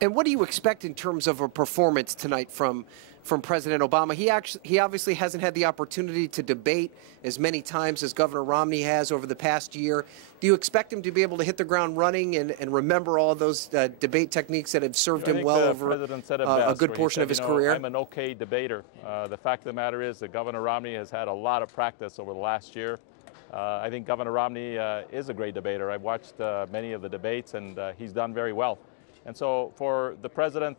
And what do you expect in terms of a performance tonight from President Obama? He obviously hasn't had the opportunity to debate as many times as Governor Romney has over the past year. Do you expect him to be able to hit the ground running and remember all those debate techniques that have served him well over a good portion of his career? I'm an okay debater. The fact of the matter is that Governor Romney has had a lot of practice over the last year. I think Governor Romney is a great debater. I've watched many of the debates, and he's done very well. And so for the president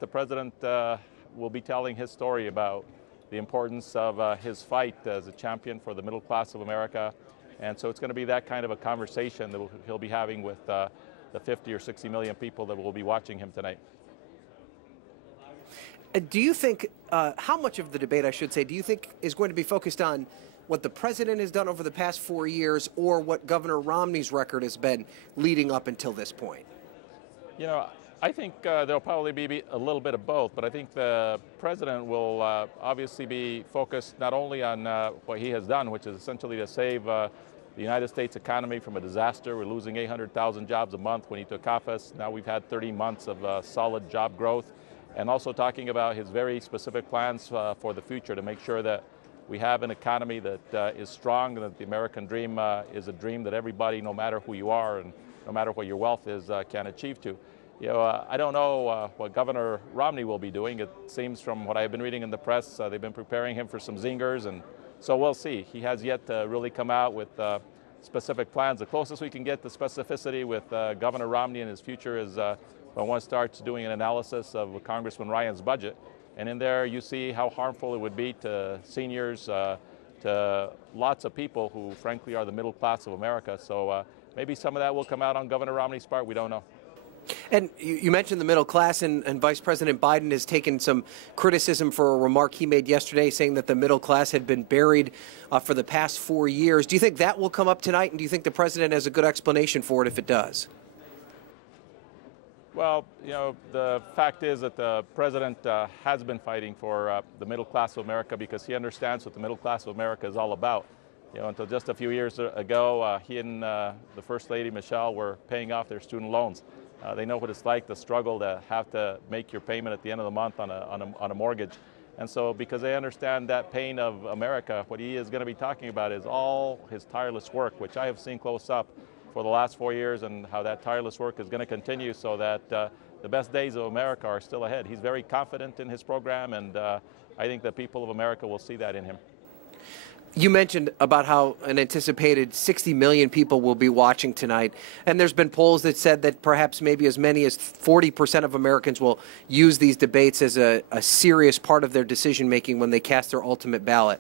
will be telling his story about the importance of his fight as a champion for the middle class of America. And so it's going to be that kind of a conversation that he'll be having with the 50 or 60 million people that will be watching him tonight. Do you think, how much of the debate, I should say, do you think is going to be focused on what the president has done over the past 4 years or what Governor Romney's record has been leading up until this point? You know, I think there'll probably be a little bit of both, but I think the president will obviously be focused not only on what he has done, which is essentially to save the United States economy from a disaster. We're losing 800,000 jobs a month when he took office. Now we've had 30 months of solid job growth, and also talking about his very specific plans for the future to make sure that we have an economy that is strong and that the American dream is a dream that everybody, no matter who you are and no matter what your wealth is, can achieve to. You know, I don't know what Governor Romney will be doing. It seems from what I've been reading in the press, they've been preparing him for some zingers, and so we'll see. He has yet to really come out with specific plans. The closest we can get to specificity with Governor Romney and his future is when one starts doing an analysis of Congressman Ryan's budget. And in there you see how harmful it would be to seniors, to lots of people who frankly are the middle class of America. So maybe some of that will come out on Governor Romney's part. We don't know. And you mentioned the middle class, and Vice President Biden has taken some criticism for a remark he made yesterday saying that the middle class had been buried for the past 4 years. Do you think that will come up tonight, and do you think the president has a good explanation for it if it does? Well, you know, the fact is that the president has been fighting for the middle class of America because he understands what the middle class of America is all about. You know, until just a few years ago, he and the First Lady, Michelle, were paying off their student loans. They know what it's like, the struggle to have to make your payment at the end of the month on a mortgage. And so because they understand that pain of America, what he is going to be talking about is all his tireless work, which I have seen close up for the last 4 years, and how that tireless work is going to continue so that the best days of America are still ahead. He's very confident in his program, and I think the people of America will see that in him. You mentioned about how an anticipated 60 million people will be watching tonight, and there's been polls that said that perhaps maybe as many as 40% of Americans will use these debates as a serious part of their decision-making when they cast their ultimate ballot.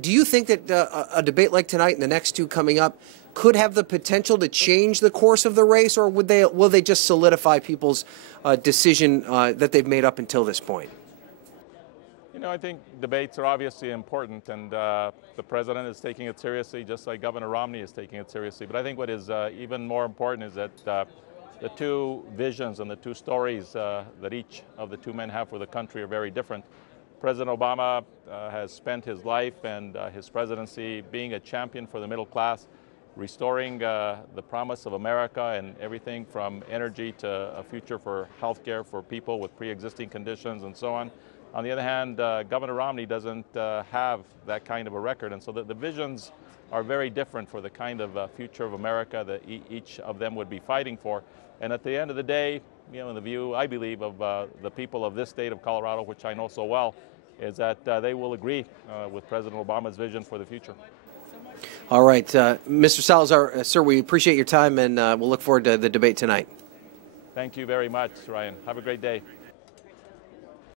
Do you think that a debate like tonight and the next two coming up could have the potential to change the course of the race, or will they just solidify people's decision that they've made up until this point? You know, I think debates are obviously important, and the president is taking it seriously, just like Governor Romney is taking it seriously. But I think what is even more important is that the two visions and the two stories that each of the two men have for the country are very different. President Obama has spent his life and his presidency being a champion for the middle class, restoring the promise of America and everything from energy to a future for health care for people with pre-existing conditions and so on. On the other hand, Governor Romney doesn't have that kind of a record, and so the visions are very different for the kind of future of America that each of them would be fighting for. And at the end of the day, you know, in the view, I believe, of the people of this state of Colorado, which I know so well, is that they will agree with President Obama's vision for the future. All right, Mr. Salazar, sir, we appreciate your time, and we'll look forward to the debate tonight. Thank you very much, Ryan. Have a great day.